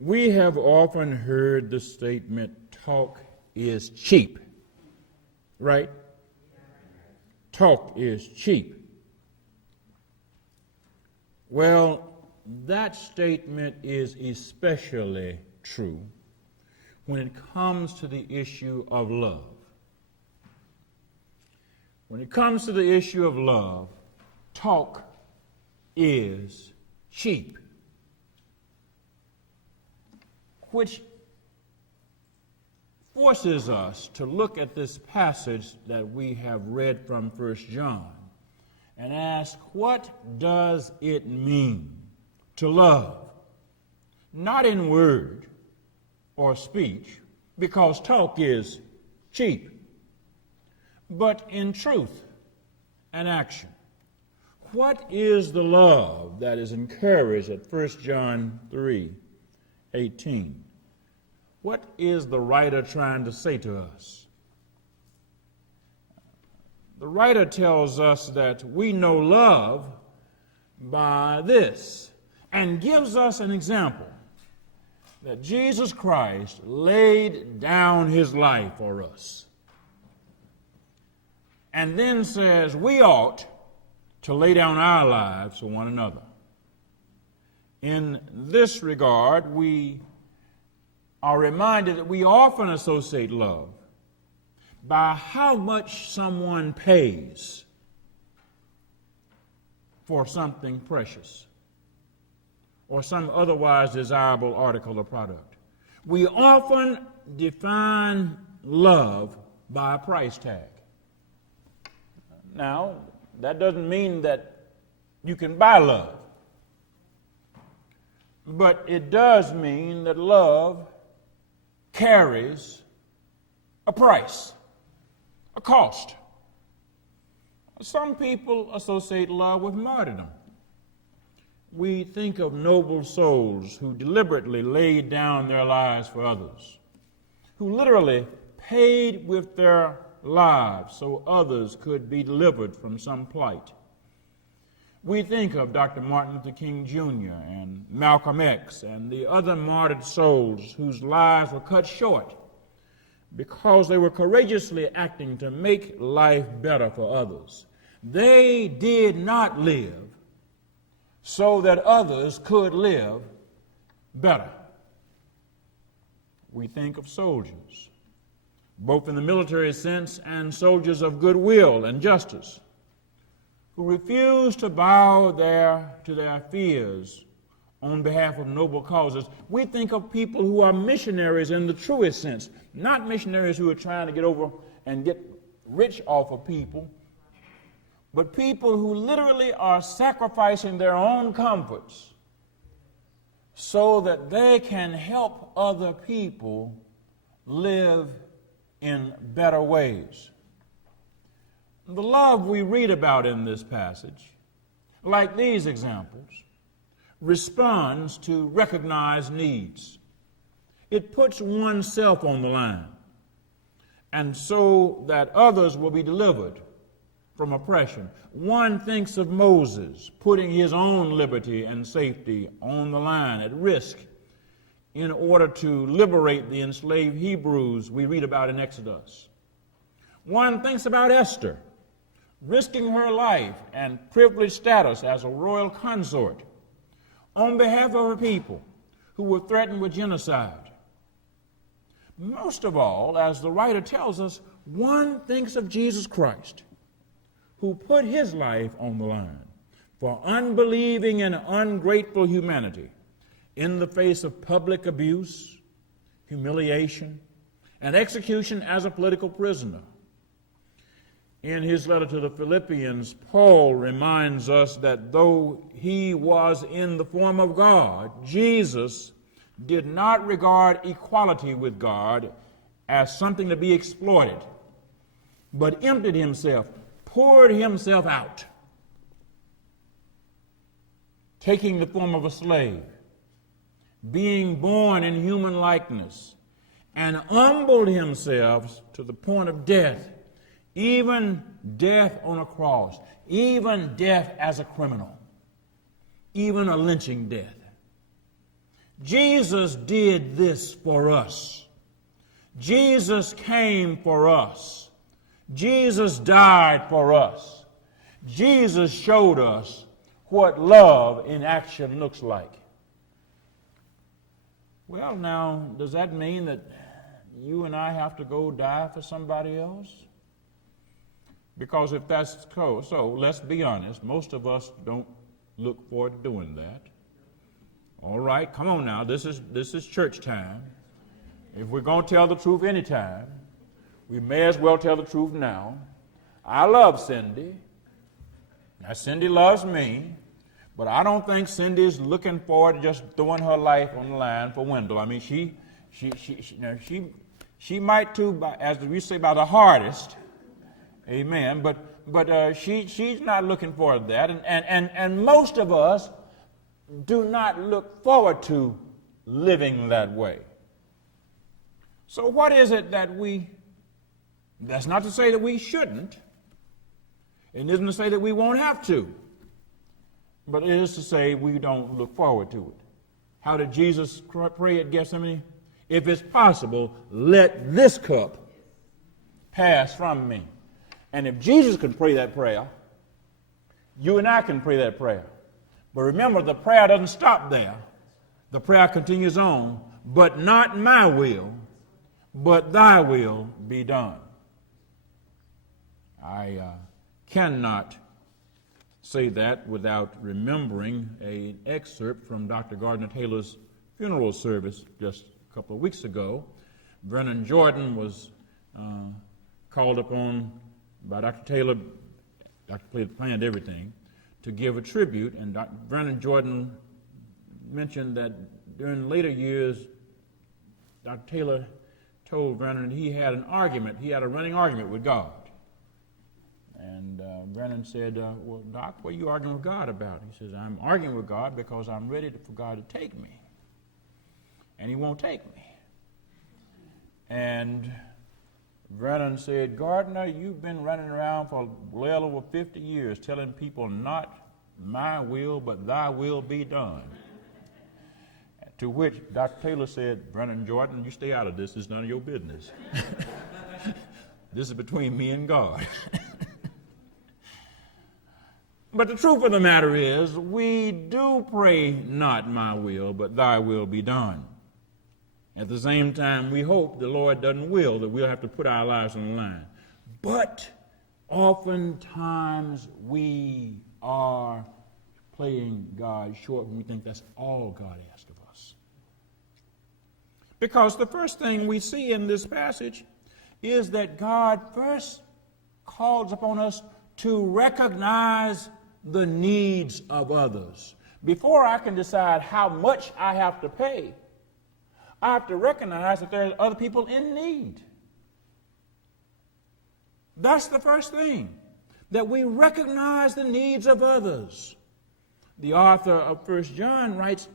We have often heard the statement, talk is cheap, right? Talk is cheap. Well, that statement is especially true when it comes to the issue of love. When it comes to the issue of love, talk is cheap. Which forces us to look at this passage that we have read from 1 John and ask, what does it mean to love? Not in word or speech, because talk is cheap, but in truth and action. What is the love that is encouraged at 1 John 3:18? What is the writer trying to say to us? The writer tells us that we know love by this, and gives us an example that Jesus Christ laid down his life for us. And then says we ought to lay down our lives for one another. In this regard, we are reminded that we often associate love by how much someone pays for something precious or some otherwise desirable article or product. We often define love by a price tag. Now, that doesn't mean that you can buy love, but it does mean that love carries a price, a cost. Some people associate love with martyrdom. We think of noble souls who deliberately laid down their lives for others, who literally paid with their lives so others could be delivered from some plight. We think of Dr. Martin Luther King Jr. and Malcolm X and the other martyred souls whose lives were cut short because they were courageously acting to make life better for others. They did not live so that others could live better. We think of soldiers, both in the military sense and soldiers of goodwill and justice, who refuse to bow to their fears on behalf of noble causes. We think of people who are missionaries in the truest sense, not missionaries who are trying to get over and get rich off of people, but people who literally are sacrificing their own comforts so that they can help other people live in better ways. The love we read about in this passage, like these examples, responds to recognized needs. It puts oneself on the line, and so that others will be delivered from oppression. One thinks of Moses putting his own liberty and safety on the line at risk in order to liberate the enslaved Hebrews we read about in Exodus. One thinks about Esther risking her life and privileged status as a royal consort on behalf of her people who were threatened with genocide. Most of all, as the writer tells us, one thinks of Jesus Christ, who put his life on the line for unbelieving and ungrateful humanity in the face of public abuse, humiliation, and execution as a political prisoner. In his letter to the Philippians, Paul reminds us that though he was in the form of God, Jesus did not regard equality with God as something to be exploited, but emptied himself, poured himself out, taking the form of a slave, being born in human likeness, and humbled himself to the point of death, even death on a cross, even death as a criminal, even a lynching death. Jesus did this for us. Jesus came for us. Jesus died for us. Jesus showed us what love in action looks like. Well, now, does that mean that you and I have to go die for somebody else? Because if that's so, let's be honest, most of us don't look forward to doing that. All right, come on now, this is church time. If we're going to tell the truth anytime, we may as well tell the truth now. I love Cindy. Now, Cindy loves me, but I don't think Cindy's looking forward to just throwing her life on the line for Wendell. I mean, she might too, as we say, by the hardest. Amen. But she's not looking forward to that, and most of us do not look forward to living that way. So what is it that that's not to say that we shouldn't, it isn't to say that we won't have to, but it is to say we don't look forward to it. How did Jesus pray at Gethsemane? If it's possible, let this cup pass from me. And if Jesus can pray that prayer, you and I can pray that prayer. But remember, the prayer doesn't stop there. The prayer continues on, but not my will, but thy will be done. I cannot say that without remembering an excerpt from Dr. Gardner Taylor's funeral service just a couple of weeks ago. Vernon Jordan was called upon by Dr. Taylor. Dr. Taylor planned everything to give a tribute, and Vernon Jordan mentioned that during later years, Dr. Taylor told Vernon he had a running argument with God. And Vernon said, well, Doc, what are you arguing with God about? He says, I'm arguing with God because I'm ready for God to take me. And he won't take me. And Vernon said, Gardner, you've been running around for well over 50 years telling people not my will, but thy will be done. To which Dr. Taylor said, Vernon Jordan, you stay out of this. It's none of your business. This is between me and God. But the truth of the matter is, we do pray not my will, but thy will be done. At the same time, we hope the Lord doesn't will that we'll have to put our lives on the line. But oftentimes we are playing God short when we think that's all God asks of us. Because the first thing we see in this passage is that God first calls upon us to recognize the needs of others. Before I can decide how much I have to pay, I have to recognize that there are other people in need. That's the first thing, that we recognize the needs of others. The author of 1 John writes,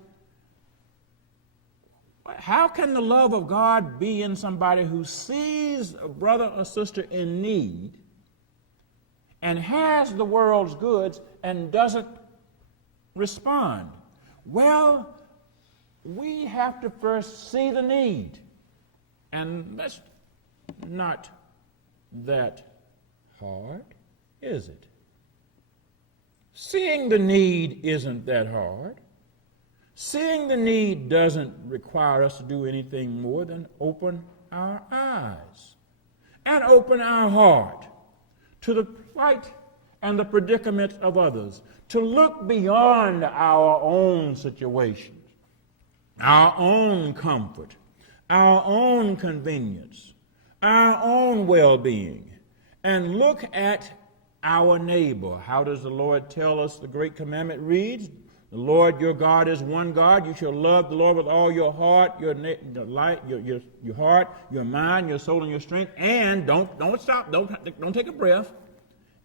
how can the love of God be in somebody who sees a brother or sister in need and has the world's goods and doesn't respond? Well, we have to first see the need. And that's not that hard, is it? Seeing the need isn't that hard. Seeing the need doesn't require us to do anything more than open our eyes and open our heart to the plight and the predicament of others, to look beyond our own situations, our own comfort, our own convenience, our own well-being, and look at our neighbor. How does the Lord tell us the great commandment reads? The Lord your God is one God. You shall love the Lord with all your heart, your heart, your mind, your soul, and your strength. And don't stop. Don't take a breath.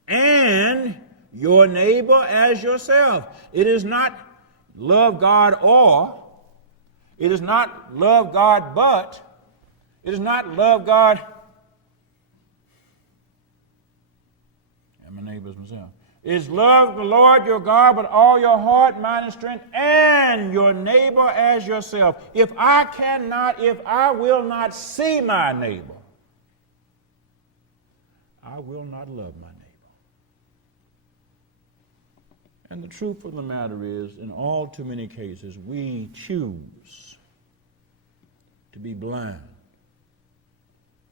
And your neighbor as yourself. It is not love God or. It is not love God but. It is not love God and my neighbor as myself. is love the Lord your God with all your heart, mind, and strength, and your neighbor as yourself. If I will not see my neighbor, I will not love my neighbor. And the truth of the matter is, in all too many cases, we choose to be blind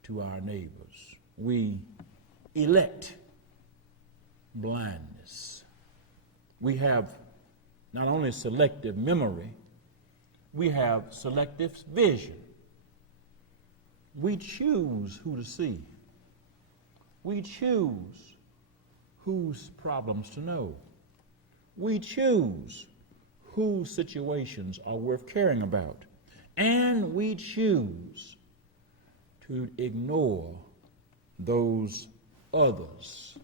to our neighbors. We elect blindness. We have not only selective memory, we have selective vision. We choose who to see. We choose whose problems to know. We choose whose situations are worth caring about. And we choose to ignore those others.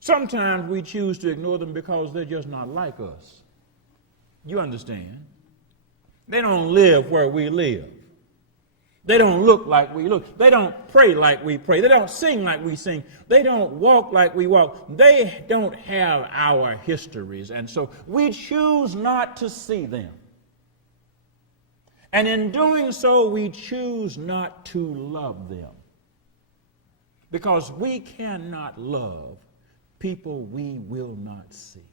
Sometimes we choose to ignore them because they're just not like us. You understand? They don't live where we live. They don't look like we look. They don't pray like we pray. They don't sing like we sing. They don't walk like we walk. They don't have our histories. And so we choose not to see them. And in doing so, we choose not to love them. Because we cannot love people we will not see.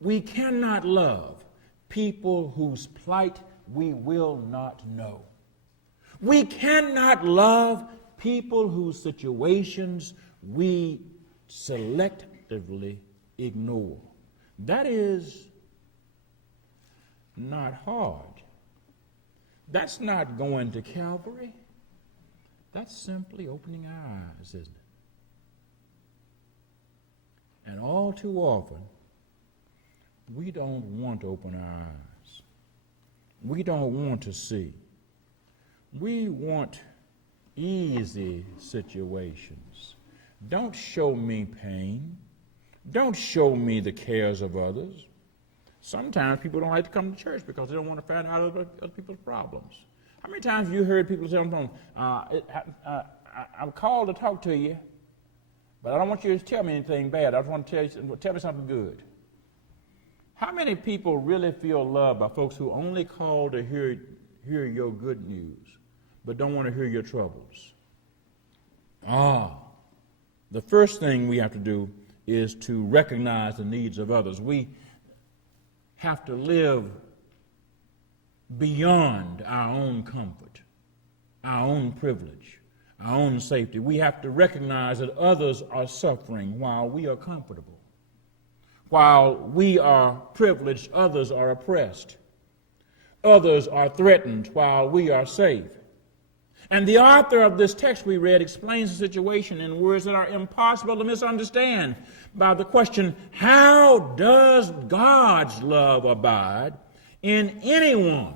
We cannot love people whose plight we will not know. We cannot love people whose situations we selectively ignore. That is not hard. That's not going to Calvary. That's simply opening our eyes, isn't it? And all too often, we don't want to open our eyes. We don't want to see. We want easy situations. Don't show me pain. Don't show me the cares of others. Sometimes people don't like to come to church because they don't want to find out other people's problems. How many times have you heard people say on the phone, I'm called to talk to you, but I don't want you to tell me anything bad. I just want to tell me something good. How many people really feel loved by folks who only call to hear your good news, but don't want to hear your troubles? The first thing we have to do is to recognize the needs of others. We have to live beyond our own comfort, our own privilege, our own safety. We have to recognize that others are suffering while we are comfortable. While we are privileged, others are oppressed. Others are threatened while we are safe. And the author of this text we read explains the situation in words that are impossible to misunderstand by the question, how does God's love abide in anyone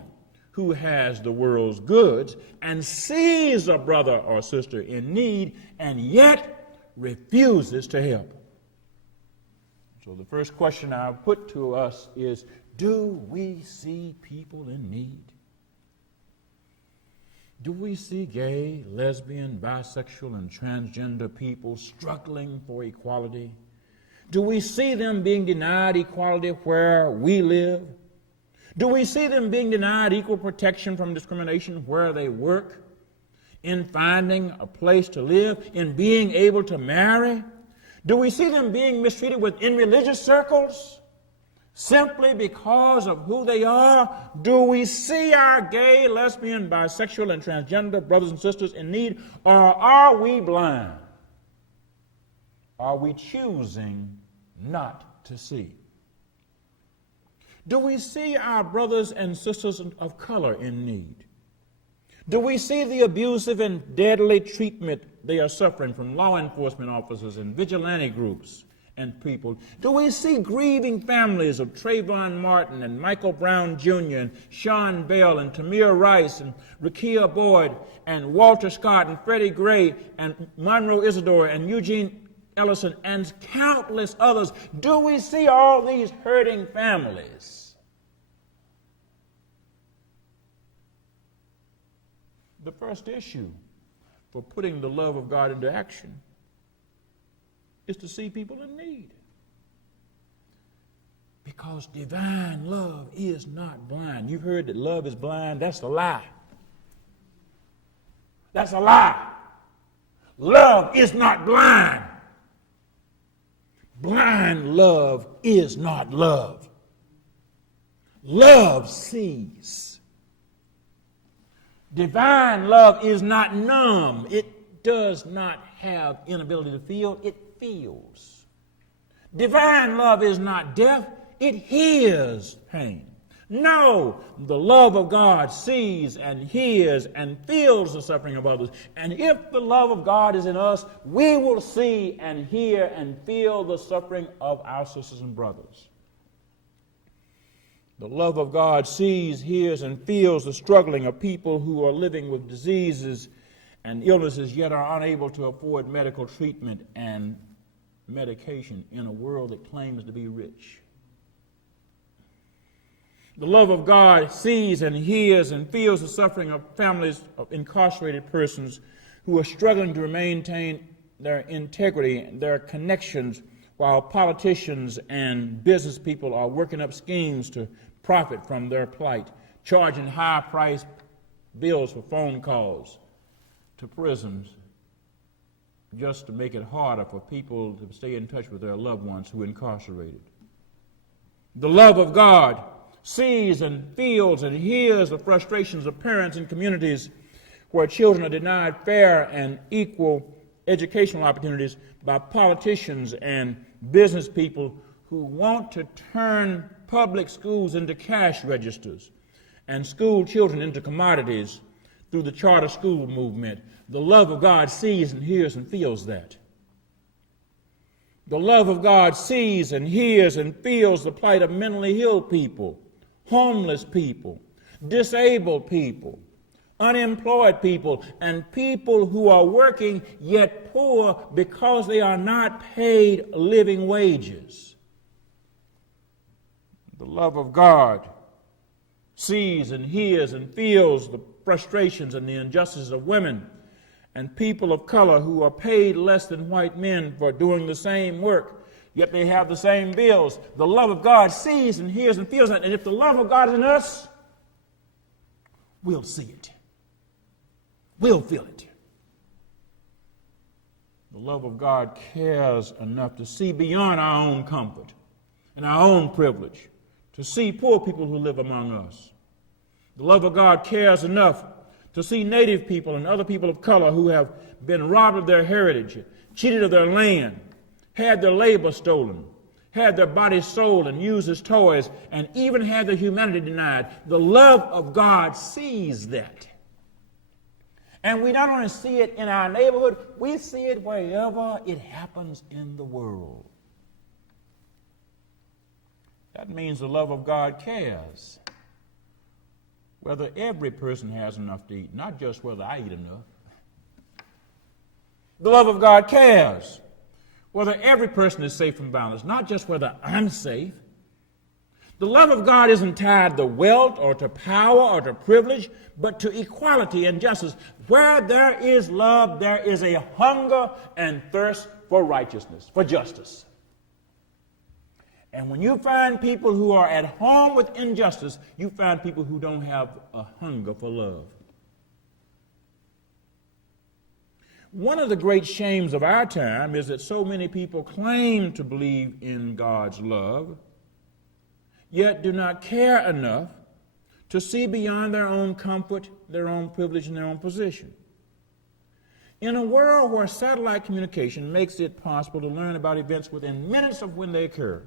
who has the world's goods and sees a brother or sister in need and yet refuses to help? So the first question I put to us is, do we see people in need? Do we see gay, lesbian, bisexual, and transgender people struggling for equality? Do we see them being denied equality where we live? Do we see them being denied equal protection from discrimination where they work, in finding a place to live, in being able to marry? Do we see them being mistreated within religious circles simply because of who they are? Do we see our gay, lesbian, bisexual, and transgender brothers and sisters in need, or are we blind? Are we choosing not to see? Do we see our brothers and sisters of color in need? Do we see the abusive and deadly treatment they are suffering from law enforcement officers and vigilante groups and people? Do we see grieving families of Trayvon Martin and Michael Brown Jr. and Sean Bell and Tamir Rice and Rekia Boyd and Walter Scott and Freddie Gray and Monroe Isidore and Eugene Ellison and countless others? Do we see all these hurting families? The first issue for putting the love of God into action is to see people in need. Because divine love is not blind. You've heard that love is blind. That's a lie. That's a lie. Love is not blind. Blind love is not love. Love sees. Divine love is not numb. It does not have inability to feel. It feels. Divine love is not deaf. It hears pain. No, the love of God sees and hears and feels the suffering of others. And if the love of God is in us, we will see and hear and feel the suffering of our sisters and brothers. The love of God sees, hears, and feels the struggling of people who are living with diseases and illnesses yet are unable to afford medical treatment and medication in a world that claims to be rich. The love of God sees and hears and feels the suffering of families of incarcerated persons who are struggling to maintain their integrity and their connections while politicians and business people are working up schemes to profit from their plight, charging high-priced bills for phone calls to prisons just to make it harder for people to stay in touch with their loved ones who are incarcerated. The love of God sees and feels and hears the frustrations of parents in communities where children are denied fair and equal educational opportunities by politicians and business people who want to turn public schools into cash registers and school children into commodities through the charter school movement. The love of God sees and hears and feels that. The love of God sees and hears and feels the plight of mentally ill people, homeless people, disabled people, unemployed people, and people who are working yet poor because they are not paid living wages. The love of God sees and hears and feels the frustrations and the injustices of women and people of color who are paid less than white men for doing the same work, yet they have the same bills. The love of God sees and hears and feels that. And if the love of God is in us, we'll see it. We'll feel it. The love of God cares enough to see beyond our own comfort and our own privilege, to see poor people who live among us. The love of God cares enough to see native people and other people of color who have been robbed of their heritage, cheated of their land, had their labor stolen, had their bodies sold and used as toys, and even had their humanity denied. The love of God sees that. And we not only see it in our neighborhood, we see it wherever it happens in the world. That means the love of God cares whether every person has enough to eat, not just whether I eat enough. The love of God cares whether every person is safe from violence, not just whether I'm safe. The love of God isn't tied to wealth or to power or to privilege, but to equality and justice. Where there is love, there is a hunger and thirst for righteousness, for justice. And when you find people who are at home with injustice, you find people who don't have a hunger for love. One of the great shames of our time is that so many people claim to believe in God's love, yet do not care enough to see beyond their own comfort, their own privilege, and their own position. In a world where satellite communication makes it possible to learn about events within minutes of when they occur,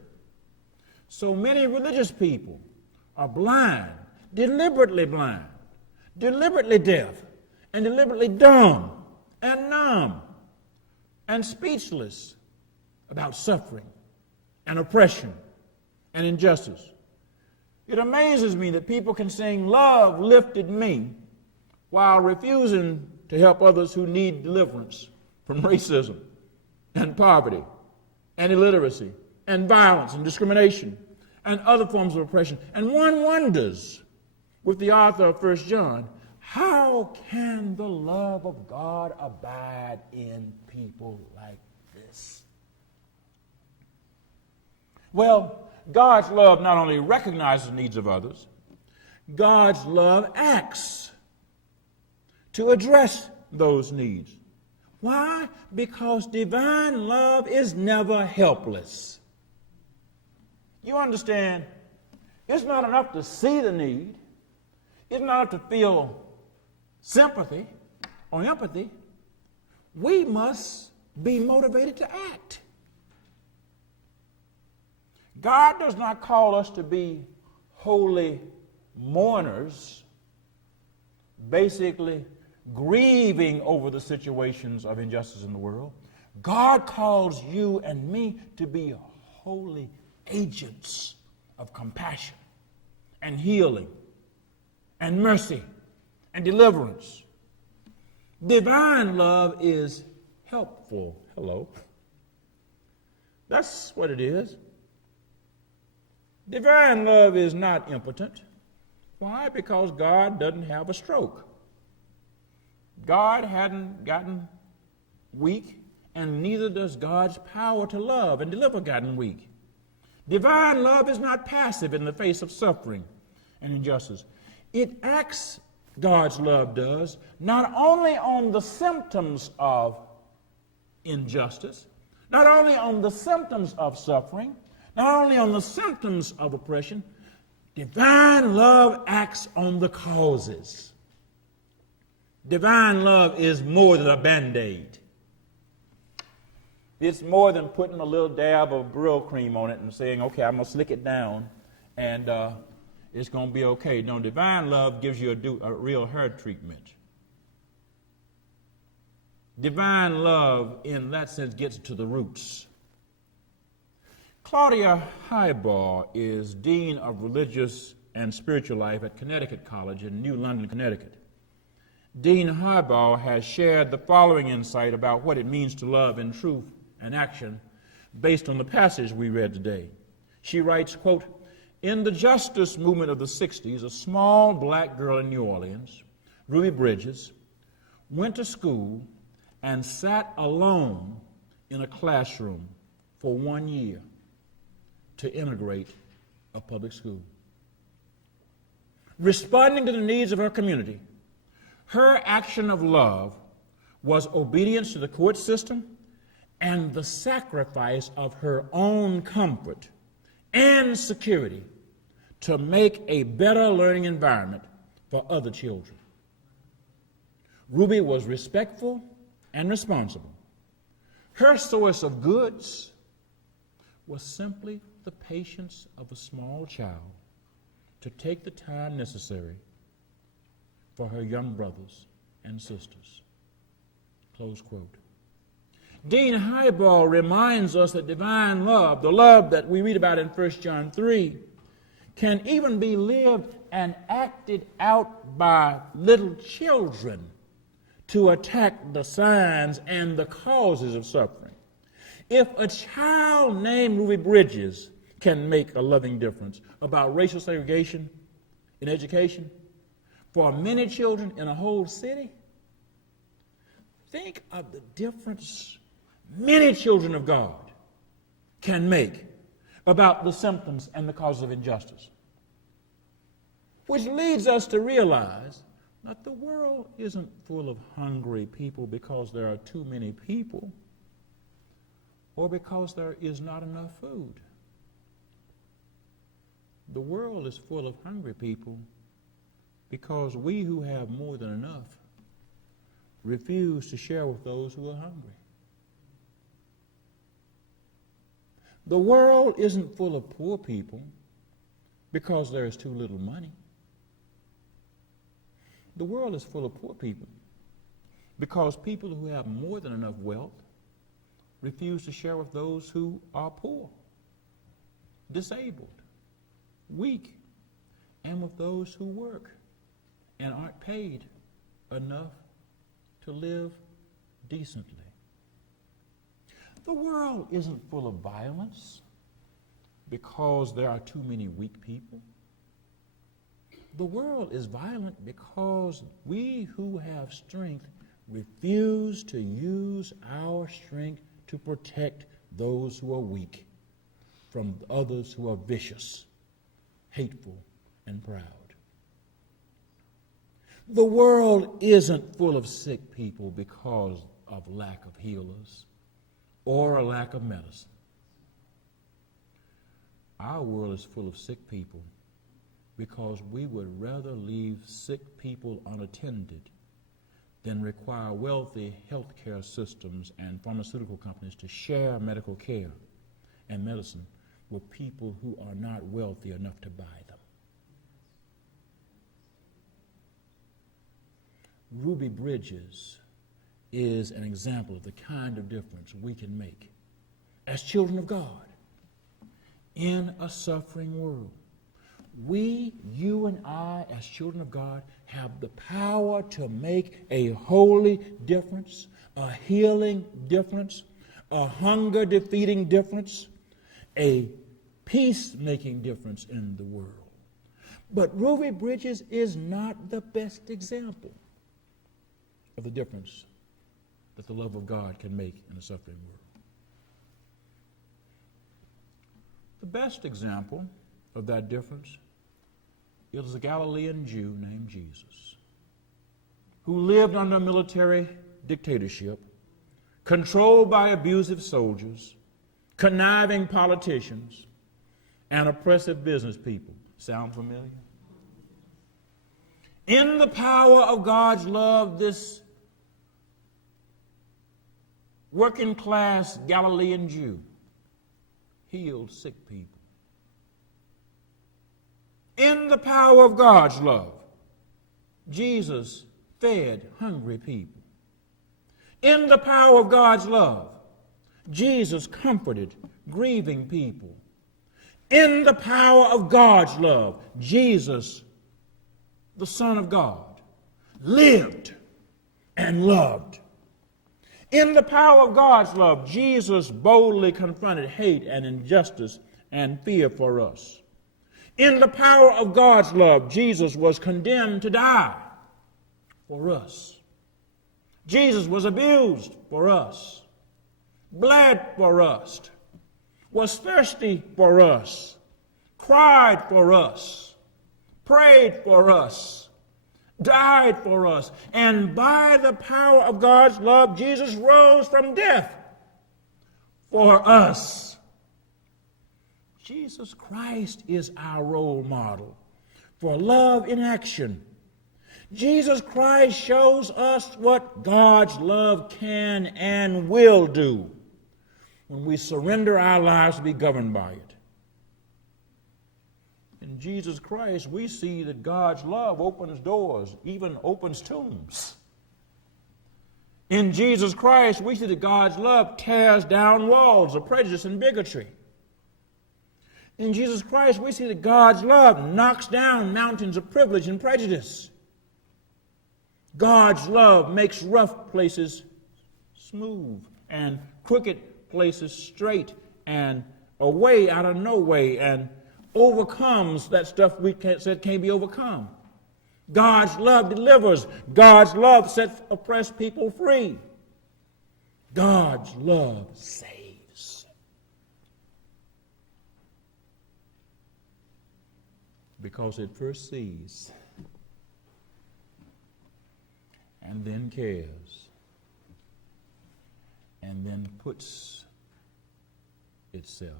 so many religious people are blind, deliberately deaf, and deliberately dumb and numb and speechless about suffering and oppression and injustice. It amazes me that people can sing "Love Lifted Me" while refusing to help others who need deliverance from racism and poverty and illiteracy and violence and discrimination and other forms of oppression. And one wonders, with the author of 1 John, how can the love of God abide in people like this? Well, God's love not only recognizes the needs of others, God's love acts to address those needs. Why? Because divine love is never helpless. You understand? It's not enough to see the need. It's not enough to feel sympathy or empathy. We must be motivated to act. God does not call us to be holy mourners, basically grieving over the situations of injustice in the world. God calls you and me to be holy agents of compassion and healing and mercy and deliverance. Divine love is helpful. Hello. That's what it is. Divine love is not impotent. Why? Because God doesn't have a stroke. God hadn't gotten weak, and neither does God's power to love and deliver gotten weak. Divine love is not passive in the face of suffering and injustice. It acts, God's love does, not only on the symptoms of injustice, not only on the symptoms of suffering, not only on the symptoms of oppression. Divine love acts on the causes. Divine love is more than a Band-Aid. It's more than putting a little dab of Brill cream on it and saying, okay, I'm going to slick it down and it's going to be okay. No, divine love gives you a real hair treatment. Divine love, in that sense, gets to the roots. Claudia Highball is Dean of Religious and Spiritual Life at Connecticut College in New London, Connecticut. Dean Highball has shared the following insight about what it means to love in truth and action based on the passage we read today. She writes, quote, "In the justice movement of the 60s, a small black girl in New Orleans, Ruby Bridges, went to school and sat alone in a classroom for 1 year to integrate a public school. Responding to the needs of her community, her action of love was obedience to the court system and the sacrifice of her own comfort and security to make a better learning environment for other children. Ruby was respectful and responsible. Her source of goods was simply the patience of a small child to take the time necessary for her young brothers and sisters." Close quote. Dean Highball reminds us that divine love, the love that we read about in 1 John 3, can even be lived and acted out by little children to attack the signs and the causes of suffering. If a child named Ruby Bridges can make a loving difference about racial segregation in education for many children in a whole city, think of the difference many children of God can make about the symptoms and the causes of injustice. Which leads us to realize that the world isn't full of hungry people because there are too many people or because there is not enough food. The world is full of hungry people because we who have more than enough refuse to share with those who are hungry. The world isn't full of poor people because there is too little money. The world is full of poor people because people who have more than enough wealth refuse to share with those who are poor, disabled, weak, and with those who work and aren't paid enough to live decently. The world isn't full of violence because there are too many weak people. The world is violent because we who have strength refuse to use our strength to protect those who are weak. from others who are vicious, hateful, and proud. The world isn't full of sick people because of lack of healers or a lack of medicine. Our world is full of sick people because we would rather leave sick people unattended than require wealthy healthcare systems and pharmaceutical companies to share medical care and medicine with people who are not wealthy enough to buy them. Ruby Bridges is an example of the kind of difference we can make as children of God in a suffering world. We, you and I, as children of God, have the power to make a holy difference, a healing difference, a hunger-defeating difference, a peace-making difference in the world. But Ruby Bridges is not the best example of the difference that the love of God can make in a suffering world. The best example of that difference is a Galilean Jew named Jesus, who lived under military dictatorship, controlled by abusive soldiers, conniving politicians, and oppressive business people. Sound familiar? In the power of God's love, this working class Galilean Jew healed sick people. In the power of God's love, Jesus fed hungry people. In the power of God's love, Jesus comforted grieving people. In the power of God's love, Jesus, the Son of God, lived and loved. In the power of God's love, Jesus boldly confronted hate and injustice and fear for us. In the power of God's love, Jesus was condemned to die for us. Jesus was abused for us, bled for us, was thirsty for us, cried for us, prayed for us, died for us, and by the power of God's love, Jesus rose from death for us. Jesus Christ is our role model for love in action. Jesus Christ shows us what God's love can and will do when we surrender our lives to be governed by it. In Jesus Christ, we see that God's love opens doors, even opens tombs. In Jesus Christ, we see that God's love tears down walls of prejudice and bigotry. In Jesus Christ, we see that God's love knocks down mountains of privilege and prejudice. God's love makes rough places smooth and crooked places straight and a way out of no way and overcomes that stuff we said can't be overcome. God's love delivers. God's love sets oppressed people free. God's love saves. Because it first sees and then cares and then puts itself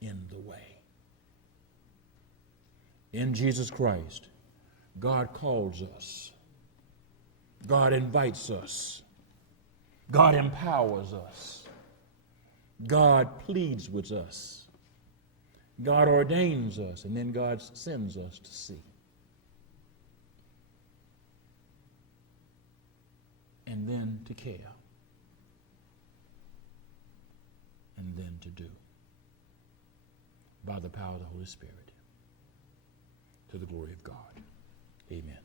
in the way. In Jesus Christ, God calls us. God invites us. God empowers us. God pleads with us. God ordains us, and then God sends us to see. And then to care. And then to do. By the power of the Holy Spirit. To the glory of God. Amen.